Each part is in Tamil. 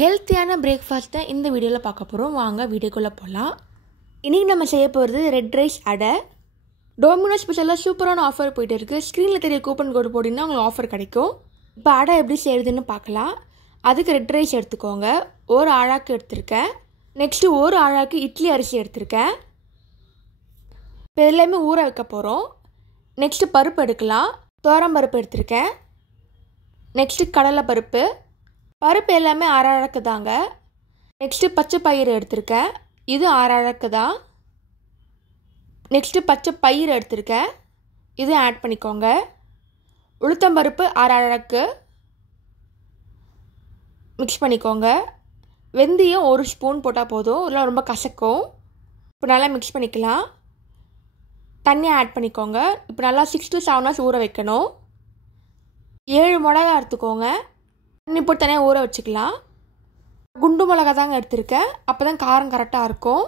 ஹெல்த்தியான பிரேக்ஃபாஸ்ட் தான் இந்த வீடியோவில் பார்க்க போகிறோம். வாங்க வீடியோக்குள்ளே போகலாம். இன்றைக்கி நம்ம செய்ய போகிறது ரெட் ரைஸ் அடை. டோமினோஸ் ஸ்பெஷலாக சூப்பரான ஆஃபர் போயிட்டு இருக்குது. ஸ்க்ரீனில் தெரிய கூப்பன் கோடு போட்டிங்கன்னா உங்களுக்கு ஆஃபர் கிடைக்கும். இப்போ அடை எப்படி செய்யுதுன்னு பார்க்கலாம். அதுக்கு ரெட் ரைஸ் எடுத்துக்கோங்க. ஒரு ஆழாக்கு எடுத்திருக்கேன். நெக்ஸ்ட்டு ஒரு ஆழாக்கு இட்லி அரிசி எடுத்திருக்கேன். இப்போ எல்லாமே ஊற வைக்க போகிறோம். நெக்ஸ்ட்டு பருப்பு எடுக்கலாம். துவரம் பருப்பு எடுத்திருக்கேன். நெக்ஸ்ட்டு கடலை பருப்பு. பருப்பு எல்லாமே அரை அழகு தாங்க. நெக்ஸ்ட்டு பச்சை பயிறு எடுத்திருக்கேன். இது அரை அழகு தான். நெக்ஸ்ட்டு பச்சை பயிறு எடுத்திருக்கேன். இது ஆட் பண்ணிக்கோங்க. உளுத்தம்பருப்பு அரை அழகு மிக்ஸ் பண்ணிக்கோங்க. வெந்தயம் ஒரு ஸ்பூன் போட்டால் போதும், இல்லை ரொம்ப கசக்கும். இப்போ நல்லா மிக்ஸ் பண்ணிக்கலாம். தண்ணி ஆட் பண்ணிக்கோங்க. இப்போ நல்லா 6 to 7 hours ஊற வைக்கணும். 7 மிளகா எடுத்துக்கோங்க. தண்ணி போட்டு தனியாக ஊற வச்சுக்கலாம். குண்டு மிளகா தாங்க எடுத்திருக்கேன். அப்போ தான் காரம் கரெக்டாக இருக்கும்.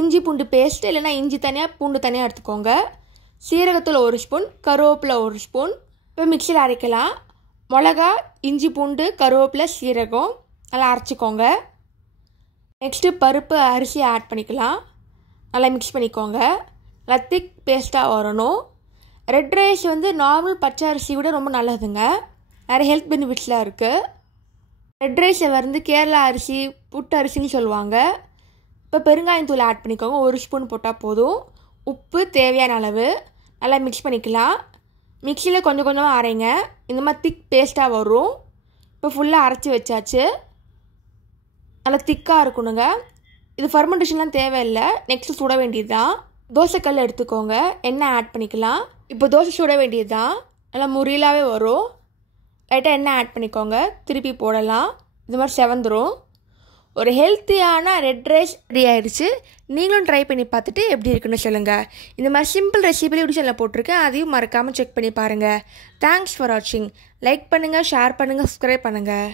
இஞ்சி பூண்டு பேஸ்ட்டு, இல்லைனா இஞ்சி தனியாக பூண்டு தனியாக எடுத்துக்கோங்க. சீரகத்தில் 1 ஸ்பூன், கருவேப்பிலை 1 ஸ்பூன். இப்போ மிக்சியில் அரைக்கலாம். மிளகா, இஞ்சி பூண்டு, கருவேப்பிலை, சீரகம் நல்லா அரைச்சிக்கோங்க. நெக்ஸ்ட்டு பருப்பு அரிசி ஆட் பண்ணிக்கலாம். நல்லா மிக்ஸ் பண்ணிக்கோங்க. நல்லா திக் பேஸ்ட்டாக வரணும். ரெட் ரைஸ் வந்து நார்மல் பச்சை அரிசி விட ரொம்ப நல்லதுங்க. நிறைய ஹெல்த் பெனிஃபிட்ஸ்லாம் இருக்குது. ரெட் ரைஸை வந்து கேரளா அரிசி, புட்டு அரிசின்னு சொல்லுவாங்க. இப்போ பெருங்காயத்தூள் ஆட் பண்ணிக்கோங்க. 1 ஸ்பூன் போட்டால் போதும். உப்பு தேவையான அளவு. நல்லா மிக்ஸ் பண்ணிக்கலாம். மிக்சியில் கொஞ்சம் கொஞ்சமாக அரைங்க. இந்த மாதிரி திக் பேஸ்ட்டாக வரும். இப்போ ஃபுல்லாக அரைச்சி வச்சாச்சு. நல்லா திக்காக இருக்கணுங்க. இது ஃபர்மெண்டேஷன்லாம் தேவையில்லை. நெக்ஸ்ட்டு சுட வேண்டியது தான். தோசைக்கல் எடுத்துக்கோங்க. எண்ணெய் ஆட் பண்ணிக்கலாம். இப்போ தோசை சுட வேண்டியது தான். நல்லா முறியலாகவே வரும். லைட்டாக எண்ணெய் ஆட் பண்ணிக்கோங்க. திருப்பி போடலாம். இது மாதிரி செவந்துடும். ஒரு ஹெல்த்தியான ரெட் ரைஸ் ரெடி ஆகிடுச்சு. நீங்களும் ட்ரை பண்ணி பார்த்துட்டு எப்படி இருக்குன்னு சொல்லுங்கள். இந்த மாதிரி சிம்பிள் ரெசிபி யூடியூப் சேனலில் போட்டிருக்கேன். அதையும் மறக்காமல் செக் பண்ணி பாருங்கள். தேங்க்ஸ் ஃபார் வாட்சிங். லைக் பண்ணுங்கள், ஷேர் பண்ணுங்கள், சப்ஸ்கிரைப் பண்ணுங்கள்.